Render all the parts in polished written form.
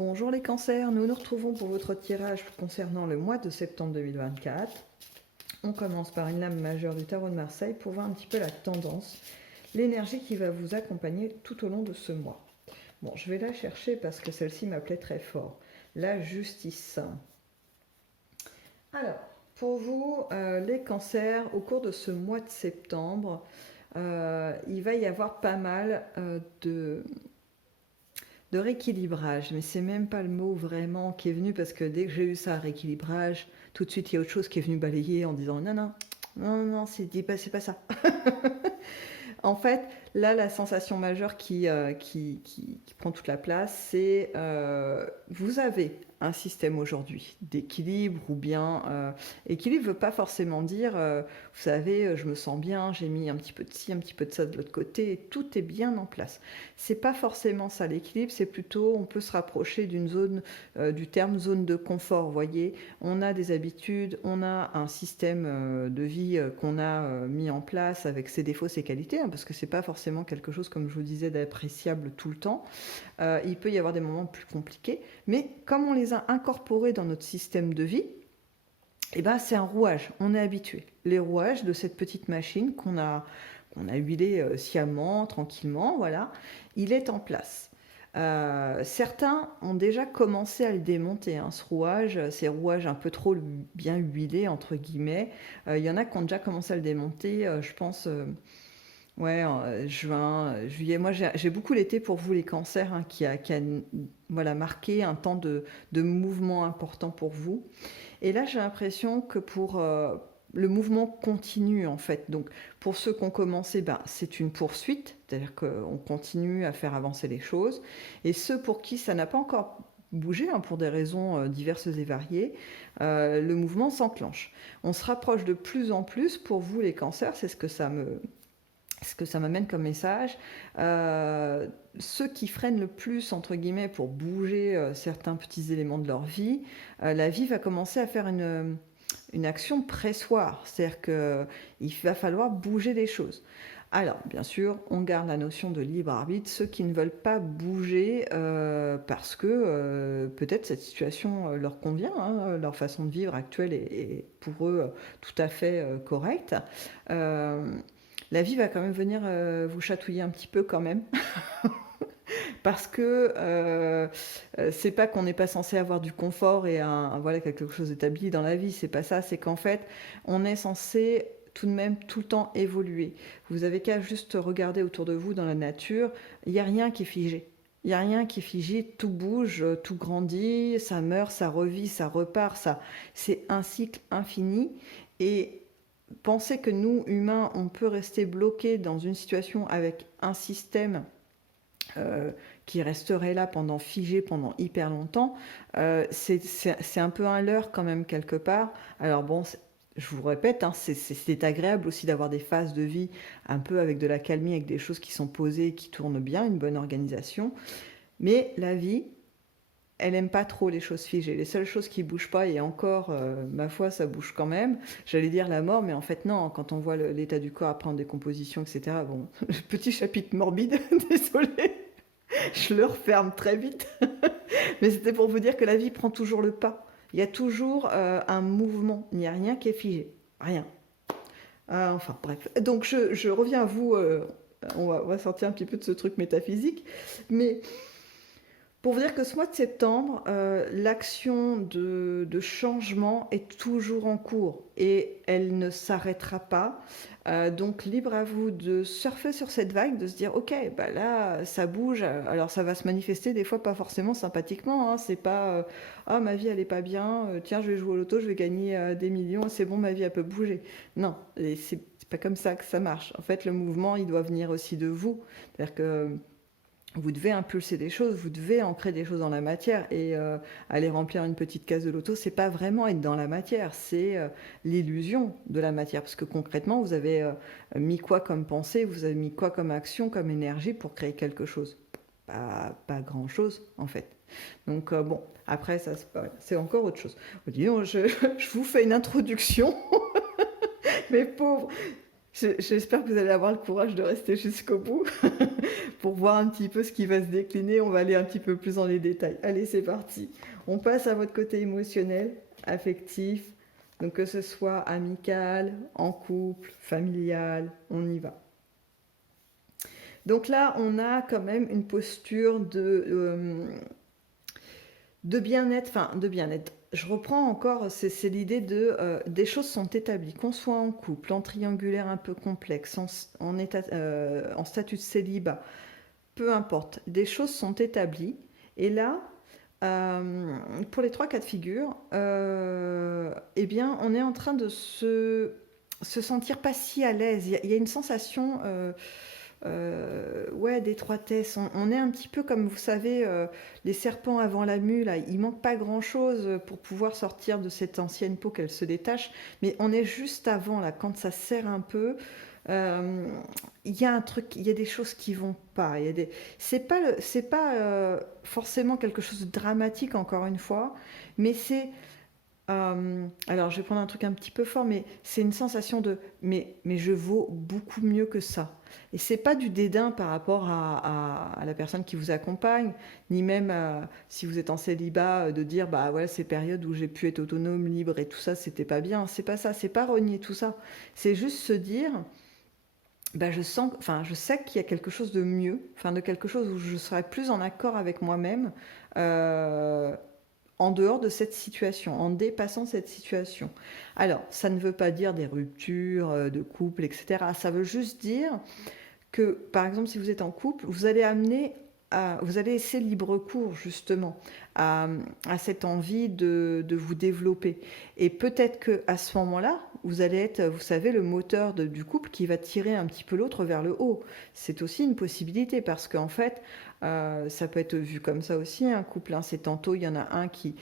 Bonjour les cancers, nous nous retrouvons pour votre tirage concernant le mois de septembre 2024. On commence par une lame majeure du tarot de Marseille pour voir un petit peu la tendance, l'énergie qui va vous accompagner tout au long de ce mois. Bon, je vais la chercher parce que celle-ci m'appelait très fort. La justice. Alors, pour vous, les cancers, au cours de ce mois de septembre, il va y avoir pas mal de rééquilibrage, mais c'est même pas le mot vraiment qui est venu, parce que dès que j'ai eu ça, rééquilibrage, tout de suite il y a autre chose qui est venu balayer en disant non, non, non, non, c'est pas ça. En fait, là, la sensation majeure qui prend toute la place, c'est vous avez un système aujourd'hui d'équilibre, ou bien équilibre ne veut pas forcément dire, vous savez, je me sens bien, j'ai mis un petit peu de ci, un petit peu de ça de l'autre côté, et tout est bien en place. C'est pas forcément ça l'équilibre, c'est plutôt, on peut se rapprocher d'une zone, du terme zone de confort, vous voyez. On a des habitudes, on a un système de vie qu'on a mis en place avec ses défauts, ses qualités, hein, parce que c'est pas forcément quelque chose, comme je vous disais, d'appréciable tout le temps. Il peut y avoir des moments plus compliqués, mais comme on les a incorporés dans notre système de vie, eh ben, c'est un rouage, on est habitué. Les rouages de cette petite machine qu'on a huilé sciemment, tranquillement, voilà, il est en place. Certains ont déjà commencé à le démonter, hein, ce rouage, ces rouages un peu trop bien huilés, entre guillemets. Il y en a qui ont déjà commencé à le démonter, je pense, ouais, juin, juillet. Moi, j'ai beaucoup l'été pour vous, les cancers, hein, qui a voilà, marqué un temps de mouvement important pour vous. Et là, j'ai l'impression que pour le mouvement continue, en fait. Donc, pour ceux qui ont commencé, ben, c'est une poursuite, c'est-à-dire qu'on continue à faire avancer les choses. Et ceux pour qui ça n'a pas encore bougé, hein, pour des raisons diverses et variées, le mouvement s'enclenche. On se rapproche de plus en plus, pour vous, les cancers, c'est ce que ça m'amène comme message. Ceux qui freinent le plus, entre guillemets, pour bouger certains petits éléments de leur vie, la vie va commencer à faire une action pressoir. C'est-à-dire qu'il va falloir bouger les choses. Alors, bien sûr, on garde la notion de libre arbitre. Ceux qui ne veulent pas bouger parce que peut-être cette situation leur convient, hein, leur façon de vivre actuelle est pour eux tout à fait correcte. La vie va quand même venir vous chatouiller un petit peu quand même. Parce que c'est pas qu'on n'est pas censé avoir du confort et voilà, quelque chose d'établi dans la vie, c'est pas ça, c'est qu'en fait, on est censé tout de même tout le temps évoluer. Vous avez qu'à juste regarder autour de vous dans la nature, il n'y a rien qui est figé. Il n'y a rien qui est figé, tout bouge, tout grandit, ça meurt, ça revit, ça repart, c'est un cycle infini. Et penser que nous, humains, on peut rester bloqués dans une situation avec un système qui resterait là figé pendant hyper longtemps, c'est un peu un leurre quand même quelque part. Alors bon, je vous répète, hein, c'est agréable aussi d'avoir des phases de vie un peu avec de la calmie, avec des choses qui sont posées, qui tournent bien, une bonne organisation. Mais la vie, elle aime pas trop les choses figées. Les seules choses qui bougent pas, et encore, ma foi, ça bouge quand même. J'allais dire la mort, mais en fait non. Quand on voit l'état du corps après en décomposition, etc. Bon, petit chapitre morbide, désolé, je le referme très vite. Mais c'était pour vous dire que la vie prend toujours le pas. Il y a toujours un mouvement. Il n'y a rien qui est figé, rien. Enfin bref. Donc je reviens à vous. On va sortir un petit peu de ce truc métaphysique, mais pour vous dire que ce mois de septembre, l'action de changement est toujours en cours et elle ne s'arrêtera pas. Donc libre à vous de surfer sur cette vague, de se dire ok, bah là ça bouge. Alors ça va se manifester des fois pas forcément sympathiquement, hein. C'est pas ah ma vie elle est pas bien, tiens je vais jouer au loto, je vais gagner des millions, c'est bon ma vie elle peut bouger. Non, et c'est pas comme ça que ça marche. En fait le mouvement il doit venir aussi de vous. C'est-à-dire que vous devez impulser des choses, vous devez ancrer des choses dans la matière, et aller remplir une petite case de loto, c'est pas vraiment être dans la matière, c'est l'illusion de la matière, parce que concrètement vous avez mis quoi comme pensée, vous avez mis quoi comme action, comme énergie pour créer quelque chose. Pas grand chose en fait. Donc bon, après ça c'est encore autre chose. Disons, je vous fais une introduction, mes pauvres. J'espère que vous allez avoir le courage de rester jusqu'au bout pour voir un petit peu ce qui va se décliner. On va aller un petit peu plus dans les détails. Allez, c'est parti. On passe à votre côté émotionnel, affectif. Donc que ce soit amical, en couple, familial, on y va. Donc là, on a quand même une posture de bien-être, enfin de bien-être. Je reprends encore, c'est l'idée de des choses sont établies, qu'on soit en couple, en triangulaire un peu complexe, en statut de célibat, peu importe, des choses sont établies. Et là, pour les trois cas de figure, eh bien, on est en train de se sentir pas si à l'aise. Il y a une sensation ouais, d'étroitesse. On est un petit peu comme, vous savez, les serpents avant la mue, là, il manque pas grand-chose pour pouvoir sortir de cette ancienne peau qu'elle se détache, mais on est juste avant, là, quand ça serre un peu. euh, Il y a un truc, il y a des choses qui vont pas. C'est pas forcément quelque chose de dramatique, encore une fois, mais c'est alors, je vais prendre un truc un petit peu fort, mais c'est une sensation de mais je vaux beaucoup mieux que ça. Et c'est pas du dédain par rapport à la personne qui vous accompagne, ni même si vous êtes en célibat, de dire bah ouais, ces périodes où j'ai pu être autonome, libre et tout ça, c'était pas bien. C'est pas ça, c'est pas renier tout ça. C'est juste se dire bah je sens, enfin, je sais qu'il y a quelque chose de mieux, enfin, de quelque chose où je serais plus en accord avec moi-même. euh, en dehors de cette situation, en dépassant cette situation. Alors, ça ne veut pas dire des ruptures de couple, etc. Ça veut juste dire que, par exemple, si vous êtes en couple, vous allez laisser libre cours justement à cette envie de vous développer. Et peut-être que à ce moment-là, vous allez être, vous savez, le moteur du couple qui va tirer un petit peu l'autre vers le haut. C'est aussi une possibilité parce qu'en fait, ça peut être vu comme ça aussi, un couple. Hein. C'est tantôt, il y en a un qui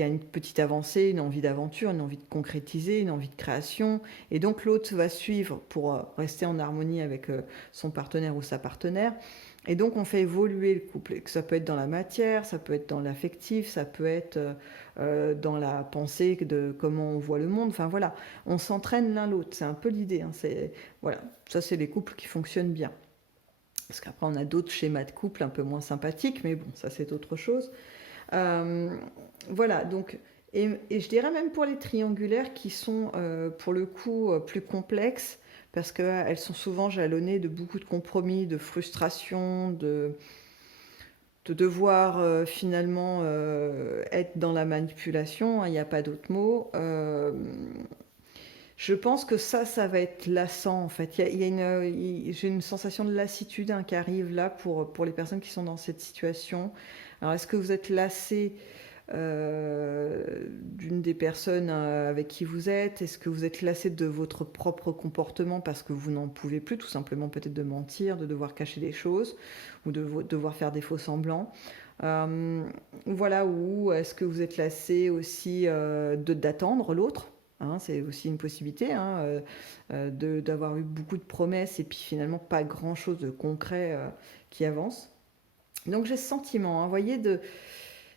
a une petite avancée, une envie d'aventure, une envie de concrétiser, une envie de création. Et donc l'autre va suivre pour rester en harmonie avec son partenaire ou sa partenaire. Et donc on fait évoluer le couple. Ça peut être dans la matière, ça peut être dans l'affectif, ça peut être dans la pensée de comment on voit le monde. Enfin voilà, on s'entraîne l'un l'autre. C'est un peu l'idée. Hein. Voilà, ça c'est les couples qui fonctionnent bien. Parce qu'après on a d'autres schémas de couple un peu moins sympathiques, mais bon, ça c'est autre chose. Euh, voilà, donc, et je dirais même pour les triangulaires qui sont pour le coup plus complexes, parce qu'elles sont souvent jalonnées de beaucoup de compromis, de frustration, de devoir finalement être dans la manipulation, il n'y a pas d'autre mot. Je pense que ça va être lassant en fait. J'ai une sensation de lassitude hein, qui arrive là pour les personnes qui sont dans cette situation. Alors est-ce que vous êtes lassé d'une des personnes avec qui vous êtes? Est-ce que vous êtes lassé de votre propre comportement parce que vous n'en pouvez plus, tout simplement peut-être de mentir, de devoir cacher des choses ou de devoir faire des faux semblants? Euh, voilà, ou est-ce que vous êtes lassé aussi d'attendre l'autre? Hein, c'est aussi une possibilité hein, d'avoir eu beaucoup de promesses et puis finalement pas grand-chose de concret qui avance. Donc j'ai ce sentiment, hein, vous voyez,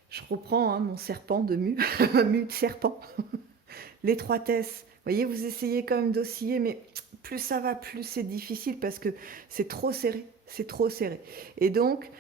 je reprends hein, mon serpent de mue, mue de serpent, l'étroitesse. Vous voyez, vous essayez quand même d'osciller, mais plus ça va, plus c'est difficile parce que c'est trop serré, c'est trop serré. Et donc,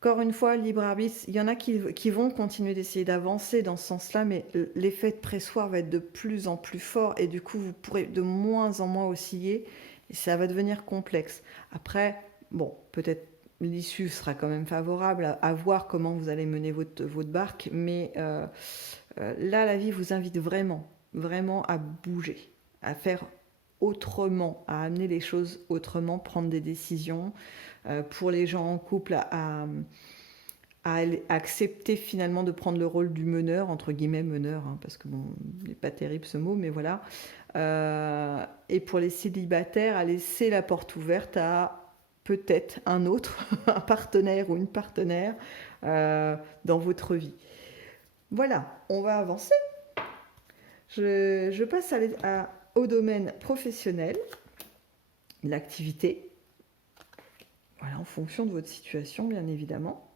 encore une fois, libre arbitre, il y en a qui vont continuer d'essayer d'avancer dans ce sens-là, mais l'effet de pressoir va être de plus en plus fort et du coup, vous pourrez de moins en moins osciller et ça va devenir complexe. Après, bon, peut-être l'issue sera quand même favorable à voir comment vous allez mener votre barque, mais là, la vie vous invite vraiment, vraiment à bouger, à faire autrement, à amener les choses autrement, prendre des décisions. Pour les gens en couple, à accepter finalement de prendre le rôle du meneur, entre guillemets meneur, hein, parce que bon, il n'est pas terrible ce mot, mais voilà. Et pour les célibataires, à laisser la porte ouverte à peut-être un autre, un partenaire ou une partenaire dans votre vie. Voilà, on va avancer. Je passe au domaine professionnel, l'activité. Voilà, en fonction de votre situation, bien évidemment.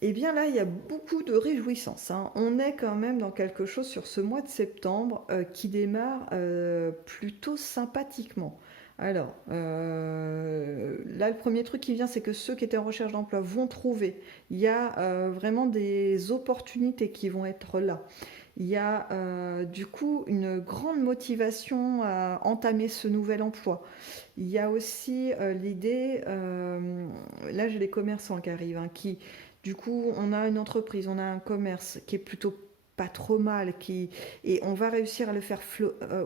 Eh bien là, il y a beaucoup de réjouissance, hein. On est quand même dans quelque chose sur ce mois de septembre qui démarre plutôt sympathiquement. Alors, là, le premier truc qui vient, c'est que ceux qui étaient en recherche d'emploi vont trouver. Il y a vraiment des opportunités qui vont être là. Il y a du coup une grande motivation à entamer ce nouvel emploi. Il y a aussi l'idée, là j'ai les commerçants qui arrivent, hein, qui du coup on a une entreprise, on a un commerce qui est plutôt pas trop mal, et on va réussir à le faire,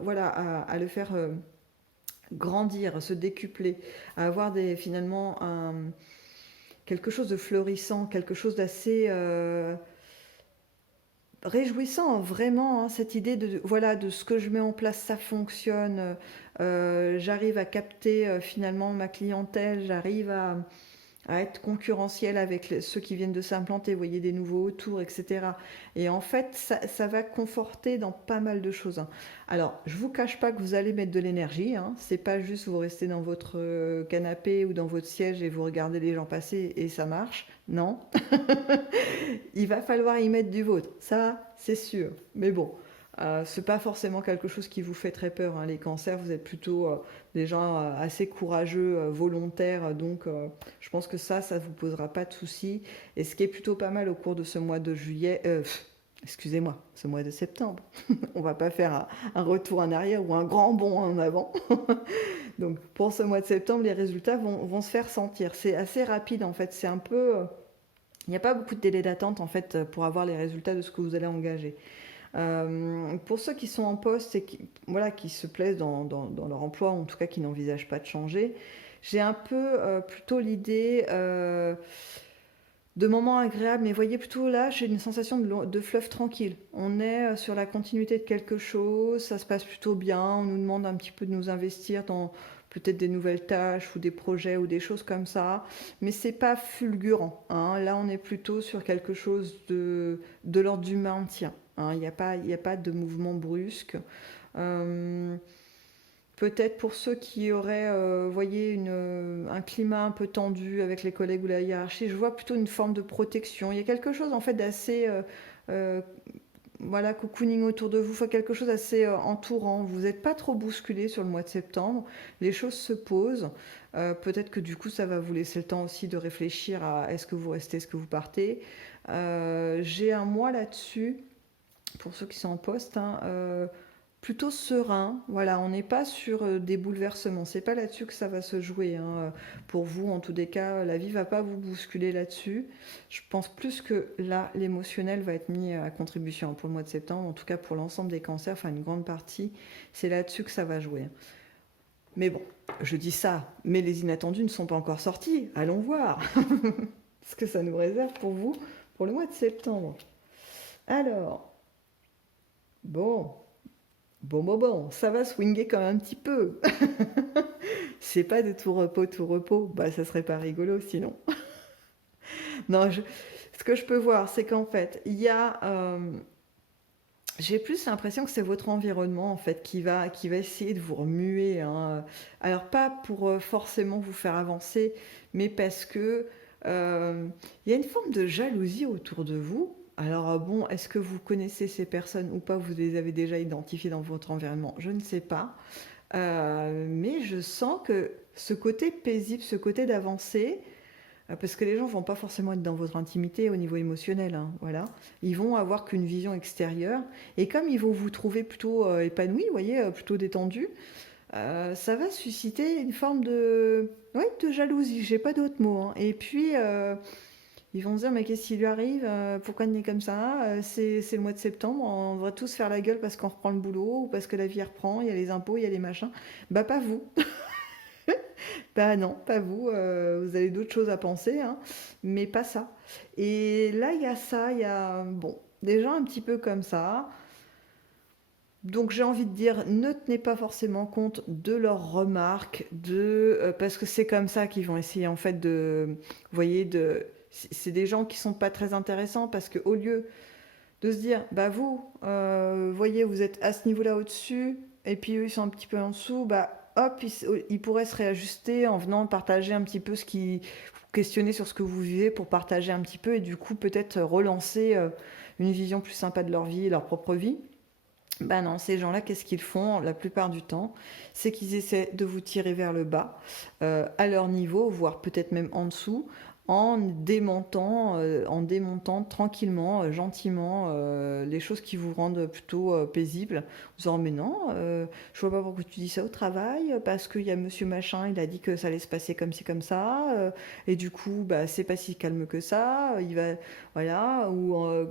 voilà, à le faire grandir, à se décupler, à avoir finalement quelque chose de fleurissant, quelque chose d'assez réjouissant, vraiment, hein, cette idée voilà, de ce que je mets en place, ça fonctionne. J'arrive à capter finalement ma clientèle, j'arrive à être concurrentiel avec ceux qui viennent de s'implanter, vous voyez, des nouveaux autour, etc. Et en fait, ça va conforter dans pas mal de choses, hein. Alors, je vous cache pas que vous allez mettre de l'énergie, hein. C'est pas juste vous restez dans votre canapé ou dans votre siège et vous regardez les gens passer et ça marche. Non. Il va falloir y mettre du vôtre, ça, c'est sûr. Mais bon, c'est pas forcément quelque chose qui vous fait très peur, hein. Les cancers, vous êtes plutôt des gens assez courageux, volontaires, donc je pense que ça vous posera pas de soucis. Et ce qui est plutôt pas mal au cours de ce mois de juillet, excusez-moi, ce mois de septembre, on va pas faire un retour en arrière ou un grand bond en avant. Donc pour ce mois de septembre, les résultats vont se faire sentir. C'est assez rapide en fait, c'est un peu... il n'y a pas beaucoup de délai d'attente en fait pour avoir les résultats de ce que vous allez engager. Pour ceux qui sont en poste et qui, voilà, qui se plaisent dans leur emploi, en tout cas qui n'envisagent pas de changer, j'ai un peu plutôt l'idée de moments agréables, mais voyez plutôt là, j'ai une sensation de fleuve tranquille. On est sur la continuité de quelque chose, ça se passe plutôt bien, on nous demande un petit peu de nous investir dans peut-être des nouvelles tâches ou des projets ou des choses comme ça, mais c'est pas fulgurant, hein. Là, on est plutôt sur quelque chose de l'ordre du maintien, hein. Il y a pas de mouvement brusque. Euh, Peut-être pour ceux qui auraient, voyez, un climat un peu tendu avec les collègues ou la hiérarchie, je vois plutôt une forme de protection. Il y a quelque chose en fait d'assez, euh, voilà, cocooning autour de vous, quelque chose d'assez entourant. Vous n'êtes pas trop bousculé sur le mois de septembre, les choses se posent. Peut-être que du coup, ça va vous laisser le temps aussi de réfléchir à est-ce que vous restez, est-ce que vous partez. J'ai un mois là-dessus, pour ceux qui sont en poste, hein, plutôt serein. Voilà, on n'est pas sur des bouleversements. C'est pas là-dessus que ça va se jouer, hein. Pour vous, en tous les cas, la vie va pas vous bousculer là-dessus. Je pense plus que là, l'émotionnel va être mis à contribution pour le mois de septembre. En tout cas, pour l'ensemble des cancers, enfin une grande partie, c'est là-dessus que ça va jouer. Mais bon, je dis ça, mais les inattendus ne sont pas encore sortis. Allons voir ce que ça nous réserve pour vous pour le mois de septembre. Alors, bon, bon, ça va swinger quand même un petit peu. C'est pas de tout repos. Bah, ça serait pas rigolo sinon. Non, ce que je peux voir, c'est qu'en fait, il y a. J'ai plus l'impression que c'est votre environnement en fait qui va essayer de vous remuer, hein. Alors pas pour forcément vous faire avancer, mais parce que il y a une forme de jalousie autour de vous. Alors bon, est-ce que vous connaissez ces personnes ou pas? Vous les avez déjà identifiées dans votre environnement? Je ne sais pas. Mais je sens que ce côté paisible, ce côté d'avancer, parce que les gens vont pas forcément être dans votre intimité au niveau émotionnel, hein, voilà. Ils vont avoir qu'une vision extérieure. Et comme ils vont vous trouver plutôt épanoui, vous voyez, plutôt détendu, ça va susciter une forme de, ouais, de jalousie. J'ai pas d'autre mot, hein. Et puis, ils vont se dire, mais qu'est-ce qui lui arrive? Pourquoi il est comme ça? C'est le mois de septembre, on devrait tous faire la gueule parce qu'on reprend le boulot ou parce que la vie reprend, il y a les impôts, il y a les machins. Bah, pas vous. Bah non, pas vous. Vous avez d'autres choses à penser, hein, mais pas ça. Et là, il y a ça, il y a bon, des gens un petit peu comme ça. Donc j'ai envie de dire, ne tenez pas forcément compte de leurs remarques, parce que c'est comme ça qu'ils vont essayer en fait vous voyez, c'est des gens qui sont pas très intéressants parce que au lieu de se dire, bah vous, voyez, vous êtes à ce niveau-là au-dessus, et puis eux, ils sont un petit peu en dessous, bah hop, ils pourraient se réajuster en venant partager un petit peu questionner sur ce que vous vivez pour partager un petit peu et du coup peut-être relancer une vision plus sympa de leur vie, leur propre vie. Ben non, ces gens-là, qu'est-ce qu'ils font la plupart du temps? C'est qu'ils essaient de vous tirer vers le bas, à leur niveau, voire peut-être même en dessous, en démontant tranquillement, gentiment, les choses qui vous rendent plutôt paisible, en disant mais non, je vois pas pourquoi tu dis ça au travail, parce qu'il y a monsieur machin, il a dit que ça allait se passer comme ci, comme ça, et du coup, bah, c'est pas si calme que ça, il va, voilà, ou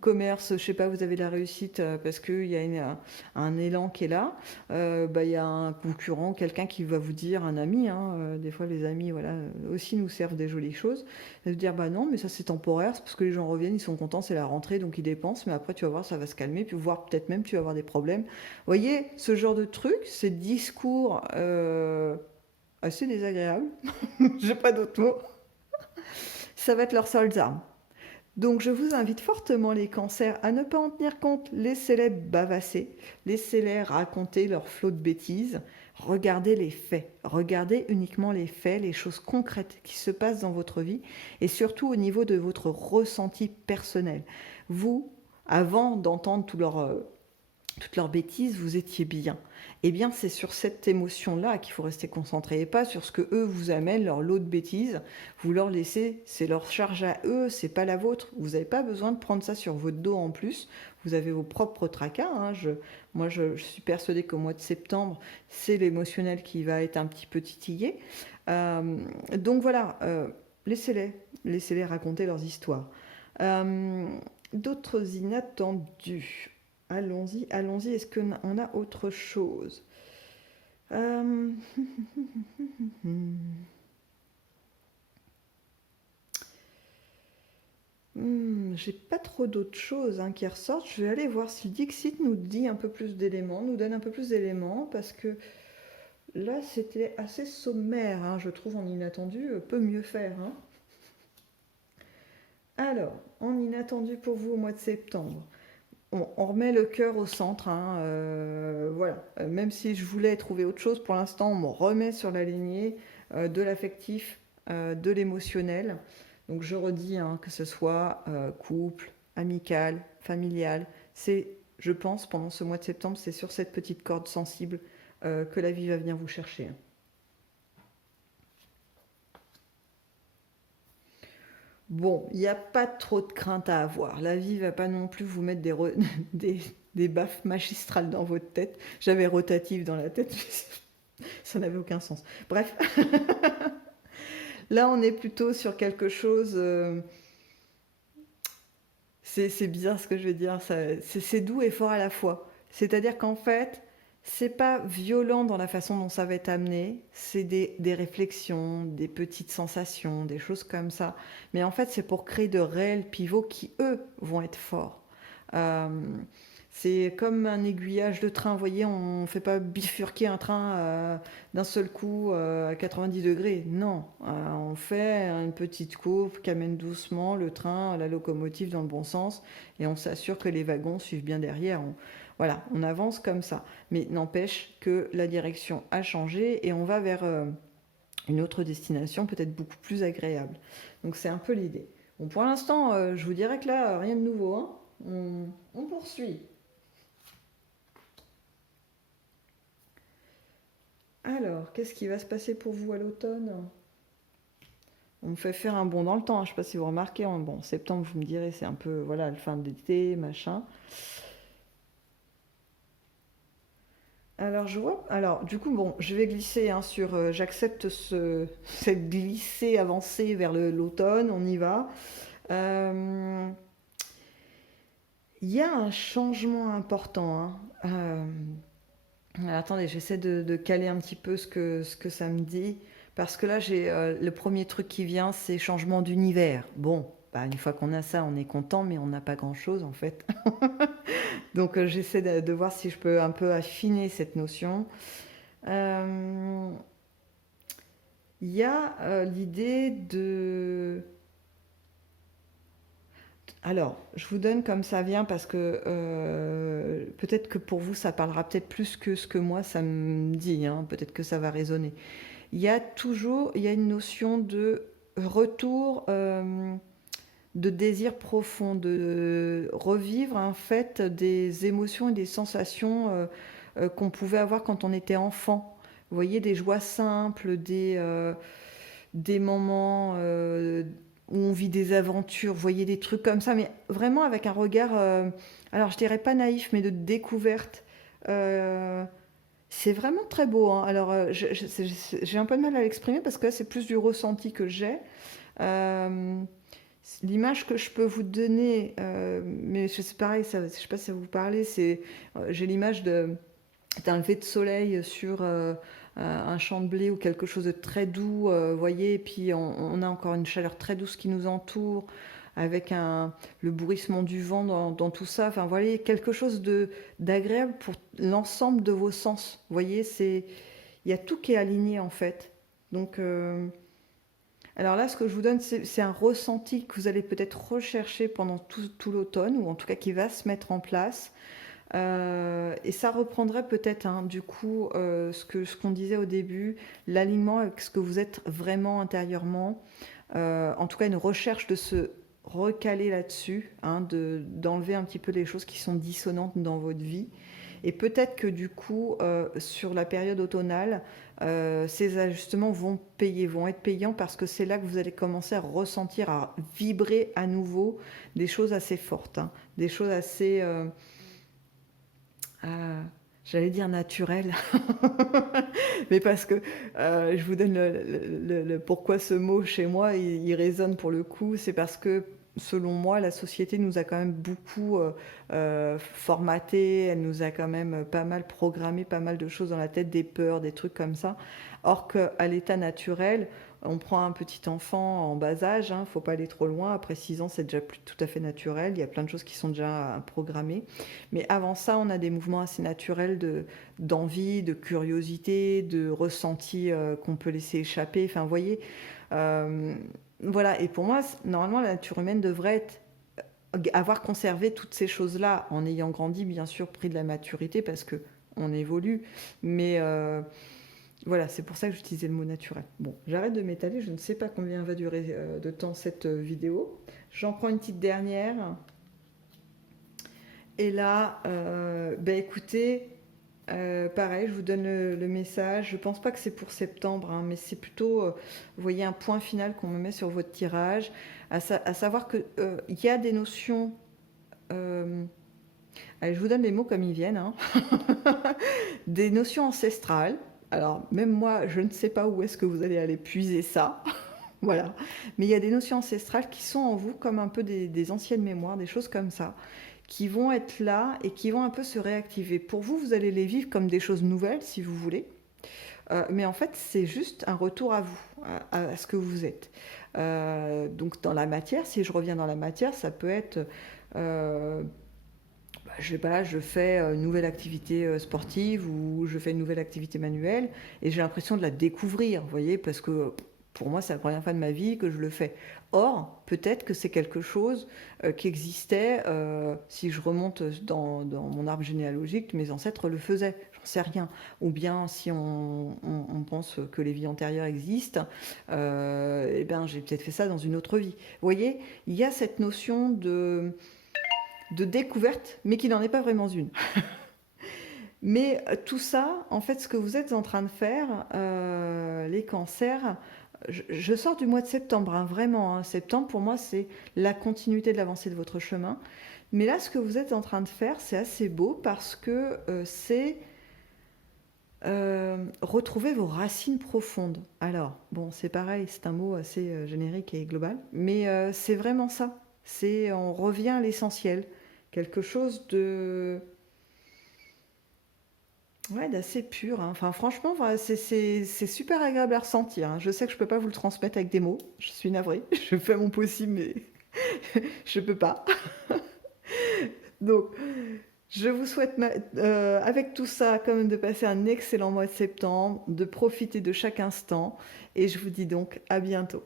commerce, je sais pas, vous avez de la réussite parce qu'il y a un élan qui est là, bah, il y a un concurrent, quelqu'un qui va vous dire, un ami, hein, des fois les amis voilà, aussi nous servent des jolies choses, de dire bah non mais ça c'est temporaire, c'est parce que les gens reviennent, ils sont contents, c'est la rentrée donc ils dépensent, mais après tu vas voir ça va se calmer, puis voire peut-être même tu vas avoir des problèmes. Vous voyez, ce genre de truc, ces discours assez désagréables, j'ai pas d'autres mots, ça va être leurs seules armes. Donc je vous invite fortement les cancers à ne pas en tenir compte, laissez-les bavasser, laissez-les raconter leur flot de bêtises, regardez les faits, regardez uniquement les faits, les choses concrètes qui se passent dans votre vie et surtout au niveau de votre ressenti personnel. Vous, avant d'entendre toutes leurs bêtises, vous étiez bien. Eh bien, c'est sur cette émotion-là qu'il faut rester concentré et pas sur ce que eux vous amènent, leur lot de bêtises. Vous leur laissez, c'est leur charge à eux, c'est pas la vôtre. Vous n'avez pas besoin de prendre ça sur votre dos en plus. Vous avez vos propres tracas. Hein. Je suis persuadée qu'au mois de septembre, c'est l'émotionnel qui va être un petit peu titillé. Donc voilà, laissez-les raconter leurs histoires. Euh, D'autres inattendus. Allons-y, allons-y. Est-ce qu'on a autre chose? Euh, j'ai pas trop d'autres choses hein, qui ressortent. Je vais aller voir si le Dixit nous dit un peu plus d'éléments, nous donne un peu plus d'éléments, parce que là c'était assez sommaire, hein, je trouve en inattendu, peut mieux faire. Hein. Alors, en inattendu pour vous au mois de septembre. On remet le cœur au centre, hein, voilà. Même si je voulais trouver autre chose, pour l'instant, on me remet sur la lignée de l'affectif, de l'émotionnel. Donc je redis, hein, que ce soit couple, amical, familial, c'est, je pense, pendant ce mois de septembre, c'est sur cette petite corde sensible que la vie va venir vous chercher. Hein. Bon, il n'y a pas trop de crainte à avoir. La vie va pas non plus vous mettre des baffes magistrales dans votre tête. J'avais rotative dans la tête, ça n'avait aucun sens. Bref, là on est plutôt sur quelque chose. C'est bizarre ce que je vais dire. C'est doux et fort à la fois. C'est-à-dire qu'en fait, c'est pas violent dans la façon dont ça va être amené. C'est des réflexions, des petites sensations, des choses comme ça. Mais en fait, c'est pour créer de réels pivots qui, eux, vont être forts. Euh, c'est comme un aiguillage de train. Vous voyez, on ne fait pas bifurquer un train d'un seul coup à 90 degrés. Non, on fait une petite courbe qui amène doucement le train, la locomotive dans le bon sens et on s'assure que les wagons suivent bien derrière. Voilà, on avance comme ça. Mais n'empêche que la direction a changé et on va vers une autre destination peut-être beaucoup plus agréable. Donc c'est un peu l'idée. Bon, pour l'instant, je vous dirais que là, rien de nouveau. Hein. On poursuit. Alors, qu'est-ce qui va se passer pour vous à l'automne? On me fait faire un bond dans le temps. Hein. Je ne sais pas si vous remarquez. Bon, septembre, vous me direz, c'est un peu voilà, la fin d'été, machin. Alors, je vois. Alors, du coup, bon, je vais glisser hein, sur. J'accepte cette glissée avancée vers l'automne. On y va. Euh, Il y a un changement important. Hein. Alors, attendez, j'essaie de caler un petit peu ce que ça me dit. Parce que là, j'ai le premier truc qui vient, c'est changement d'univers. Bon, bah, une fois qu'on a ça, on est content, mais on n'a pas grand-chose en fait. Donc, j'essaie de voir si je peux un peu affiner cette notion. Euh, Il y a l'idée de... Alors, je vous donne comme ça vient parce que peut-être que pour vous, ça parlera peut-être plus que ce que moi, ça me dit. Hein. Peut-être que ça va résonner. Il y a une notion de retour de désir profond, de revivre en fait des émotions et des sensations qu'on pouvait avoir quand on était enfant. Vous voyez, des joies simples, des moments où on vit des aventures, vous voyez des trucs comme ça, mais vraiment avec un regard, alors je dirais pas naïf, mais de découverte. Euh, c'est vraiment très beau, hein. Alors, j'ai un peu de mal à l'exprimer parce que là, c'est plus du ressenti que j'ai. Euh, L'image que je peux vous donner, mais c'est pareil, ça, je ne sais pas si ça vous parler, c'est, j'ai l'image d'un lever de soleil sur un champ de blé ou quelque chose de très doux, vous voyez, et puis on a encore une chaleur très douce qui nous entoure, avec le bruissement du vent dans tout ça. Enfin, vous voyez, quelque chose d'agréable pour l'ensemble de vos sens. Vous voyez, il y a tout qui est aligné en fait. Donc, alors là, ce que je vous donne, c'est un ressenti que vous allez peut-être rechercher pendant tout l'automne, ou en tout cas qui va se mettre en place. Et ça reprendrait peut-être, hein, du coup, ce qu'on disait au début, l'alignement avec ce que vous êtes vraiment intérieurement. En tout cas, une recherche de se recaler là-dessus, hein, d'enlever un petit peu les choses qui sont dissonantes dans votre vie. Et peut-être que du coup, sur la période automnale, ces ajustements vont être payants parce que c'est là que vous allez commencer à ressentir, à vibrer à nouveau des choses assez fortes, hein, des choses assez, euh, j'allais dire naturelles, mais parce que je vous donne pourquoi ce mot chez moi, il résonne pour le coup, c'est parce que selon moi, la société nous a quand même beaucoup formaté, elle nous a quand même pas mal programmé, pas mal de choses dans la tête, des peurs, des trucs comme ça. Or qu'à l'état naturel, on prend un petit enfant en bas âge, hein, faut pas aller trop loin, après 6 ans c'est déjà plus tout à fait naturel, il y a plein de choses qui sont déjà programmées. Mais avant ça, on a des mouvements assez naturels d'envie, de curiosité, de ressenti qu'on peut laisser échapper. Enfin, vous voyez, euh, voilà. Et pour moi, normalement, la nature humaine devrait avoir conservé toutes ces choses-là en ayant grandi, bien sûr, pris de la maturité parce que on évolue. Mais voilà, c'est pour ça que j'utilisais le mot naturel. Bon, j'arrête de m'étaler. Je ne sais pas combien va durer de temps cette vidéo. J'en prends une petite dernière. Et là, ben écoutez, pareil, je vous donne le message. Je ne pense pas que c'est pour septembre, hein, mais c'est plutôt, vous voyez, un point final qu'on me met sur votre tirage, à savoir qu'il y a des notions. euh, Allez, je vous donne les mots comme ils viennent, hein. Des notions ancestrales. Alors, même moi, je ne sais pas où est-ce que vous allez aller puiser ça. Voilà. Mais il y a des notions ancestrales qui sont en vous comme un peu des anciennes mémoires, des choses comme ça, qui vont être là et qui vont un peu se réactiver. Pour vous, vous allez les vivre comme des choses nouvelles, si vous voulez. Mais en fait, c'est juste un retour à vous, à ce que vous êtes. Donc, dans la matière, si je reviens dans la matière, ça peut être... euh, je sais pas, je fais une nouvelle activité sportive ou je fais une nouvelle activité manuelle et j'ai l'impression de la découvrir, vous voyez, parce que pour moi, c'est la première fois de ma vie que je le fais. Or, peut-être que c'est quelque chose qui existait, si je remonte dans mon arbre généalogique, mes ancêtres le faisaient, j'en sais rien. Ou bien si on pense que les vies antérieures existent, eh ben, j'ai peut-être fait ça dans une autre vie. Vous voyez, il y a cette notion de découverte, mais qui n'en est pas vraiment une. Mais tout ça, en fait, ce que vous êtes en train de faire, les cancers, je sors du mois de septembre, hein, vraiment, hein. Septembre, pour moi, c'est la continuité de l'avancée de votre chemin. Mais là, ce que vous êtes en train de faire, c'est assez beau parce que c'est retrouver vos racines profondes. Alors, bon, c'est pareil, c'est un mot assez générique et global, mais c'est vraiment ça. On revient à l'essentiel, quelque chose ouais, d'assez pur, hein. Enfin, franchement, voilà, c'est super agréable à ressentir, hein. Je sais que je peux pas vous le transmettre avec des mots. Je suis navrée. Je fais mon possible, mais je peux pas. Donc, je vous souhaite, avec tout ça, quand même de passer un excellent mois de septembre, de profiter de chaque instant, et je vous dis donc à bientôt.